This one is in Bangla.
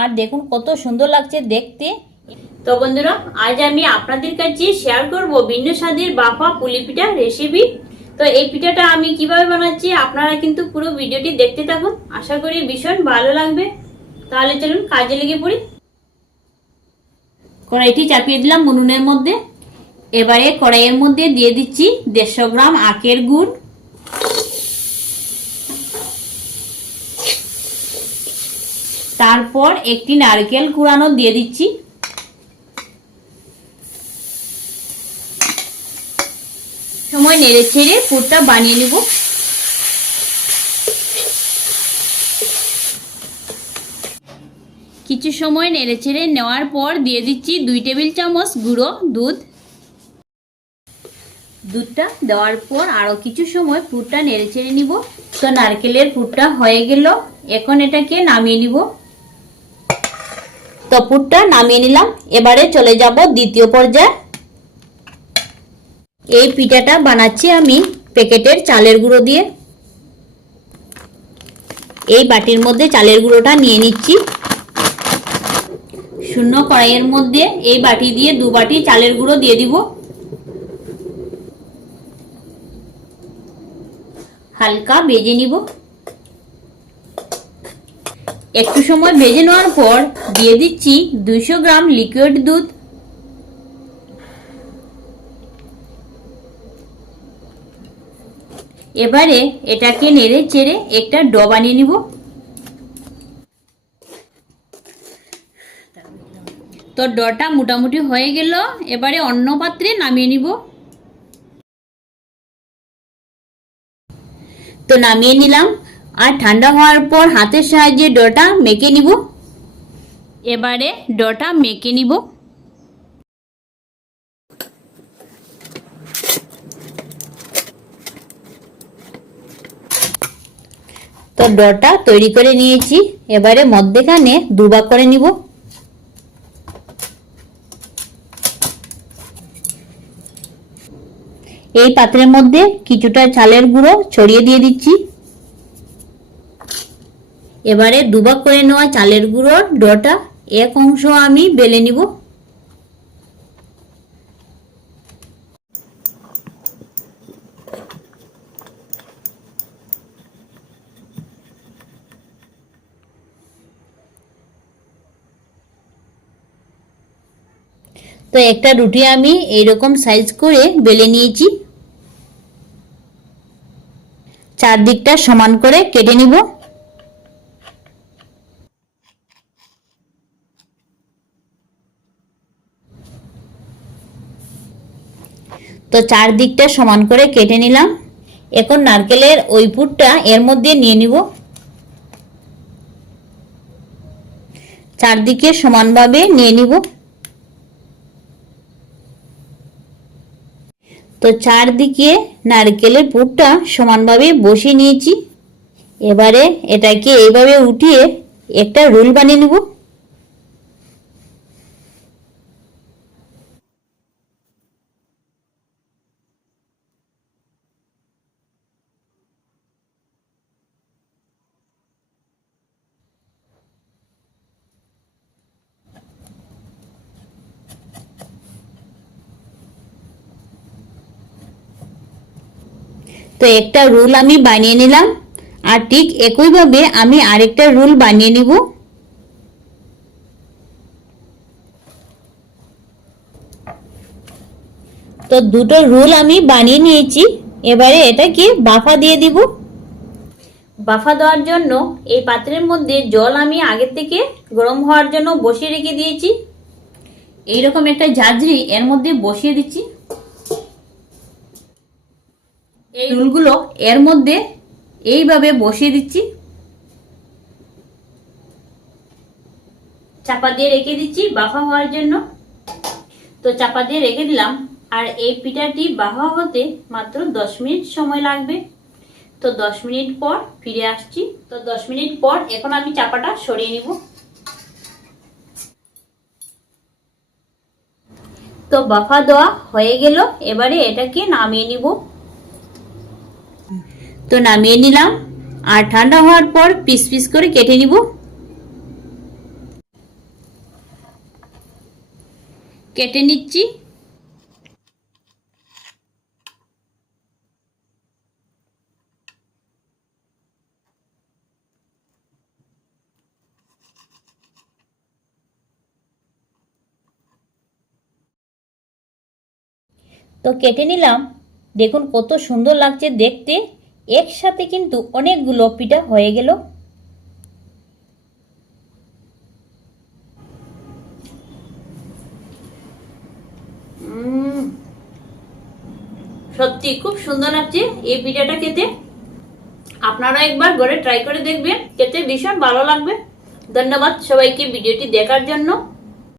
আর দেখুন কত সুন্দর লাগছে দেখতে। তো বন্ধুরা, আজ আমি আপনাদের কাছে শেয়ার করব ভিন্ন স্বাদের বাফা পুলি পিঠা রেসিপি। তো এই পিঠাটা আমি কিভাবে বানাচ্ছি আপনারা কিন্তু পুরো ভিডিওটি দেখতে থাকুন, আশা করি ভীষণ ভালো লাগবে। তাহলে চলুন কাজে লেগে পড়ি। কড়াইটি চাপিয়ে দিলাম উনুনের মধ্যে। এবারে কড়াইয়ের মধ্যে দিয়ে দিচ্ছি 150 গ্রাম আখের গুড়, তারপর একটি নারকেল কুড়ানো দিয়ে দিচ্ছি, সময় নেড়ে ছেড়ে পুরটা বানিয়ে নিব। কিছু সময় নেড়ে ছেড়ে নেওয়ার পর দিয়ে দিচ্ছি 2 টেবিল চামচ গুঁড়ো দুধ। দুধটা দেওয়ার পর আরো কিছু সময় পুরটা নেড়ে ছেড়ে নিব। তো নারকেলের পুরটা হয়ে গেল, এখন এটাকে নামিয়ে নিব। তো পুরটা নামিয়ে নিলাম। এবারে চলে যাব দ্বিতীয় পর্যায়ে। এই পিঠাটা বানাচ্ছি আমি প্যাকেটের চালের গুঁড়ো দিয়ে। এই বাটির মধ্যে চালের গুঁড়োটা নিয়ে নিচ্ছি। শূন্য কড়াইয়ের মধ্যে এই বাটি দিয়ে 2 বাটি চালের গুঁড়ো দিয়ে দিব। হালকা ভেজে নিব। একটু সময় ভেজে নেওয়ার পর দিয়ে দিচ্ছি 200 গ্রাম লিকুইড দুধ। এবারে এটাকে নেড়ে চেড়ে একটা ডো বানিয়ে নিব। তো ডোটা মোটামুটি হয়ে গেল, এবারে অন্য পাত্রে নামিয়ে নিব। তো নামিয়ে নিলাম আর ঠান্ডা হওয়ার পর হাতের সাহায্যে ডোটা মেখে নিব। এবারে ডোটা মেখে নিব। তো ডোটা তৈরি করে নিয়েছি। এবারে মধ্যখানে 2 ভাগ করে নিব। এই পাত্রের মধ্যে কিছুটা চালের গুঁড়ো ছড়িয়ে দিয়ে দিচ্ছি। এবারে 2 ভাগ করে নেওয়া চালের গুঁড়োর ডোটা এক অংশ আমি বেলে নিব। তো একটা রুটি আমি এইরকম সাইজ করে বেলে নিয়েছি। চারদিকটা সমান করে কেটে নিব। তো চারদিকটা সমান করে কেটে নিলাম। এখন নারকেলের ওই পুরটা এর মধ্যে নিয়ে নিব। চারদিকে সমানভাবে নিয়ে নিব। তো চারদিকে নারকেলের পুরটা সমানভাবে বসিয়ে নিয়েছি। এবারে এটাকে এইভাবে উঠিয়ে একটা রোল বানিয়ে নেব। তো একটা রোল আমি বানিয়ে নিলাম, আর ঠিক একইভাবে আমি আরেকটা রোল বানিয়ে নিব। তো দুটো রোল আমি বানিয়ে নিয়েছি। এবারে এটাকে বাফা দিয়ে দিব। বাফা দেওয়ার জন্য এই পাত্রের মধ্যে জল আমি আগে থেকে গরম হওয়ার জন্য বসিয়ে রেখে দিয়েছি। এইরকম একটা ঝাঁঝরি এর মধ্যে বসিয়ে দিচ্ছি। এই রোলগুলো এর মধ্যে এইভাবে বসিয়ে দিচ্ছি। চাপা দিয়ে রেখে দিচ্ছি বাফা হওয়ার জন্য। তো চাপা দিয়ে রেখে দিলাম। আর এই পিঠাটি বাফা হতে মাত্র 10 মিনিট সময় লাগবে। তো 10 মিনিট পর ফিরে আসছি। তো 10 মিনিট পর এখন আমি চাপাটা সরিয়ে নিব। তো বাফা দেওয়া হয়ে গেল, এবারে এটাকে নামিয়ে নিব। তো নামিয়ে নিলাম আর ঠান্ডা হওয়ার পর পিস পিস করে কেটে নিব। কেটে নিচ্ছি। তো কেটে নিলাম। দেখুন কত সুন্দর লাগছে দেখতে। একসাথে কিন্তু অনেকগুলো পিঠা হয়ে গেল। সত্যি খুব সুন্দর লাগছে এই পিঠাটা খেতে। আপনারা একবার ঘরে ট্রাই করে দেখবেন, খেতে ভীষণ ভালো লাগবে। ধন্যবাদ সবাইকে ভিডিওটি দেখার জন্য।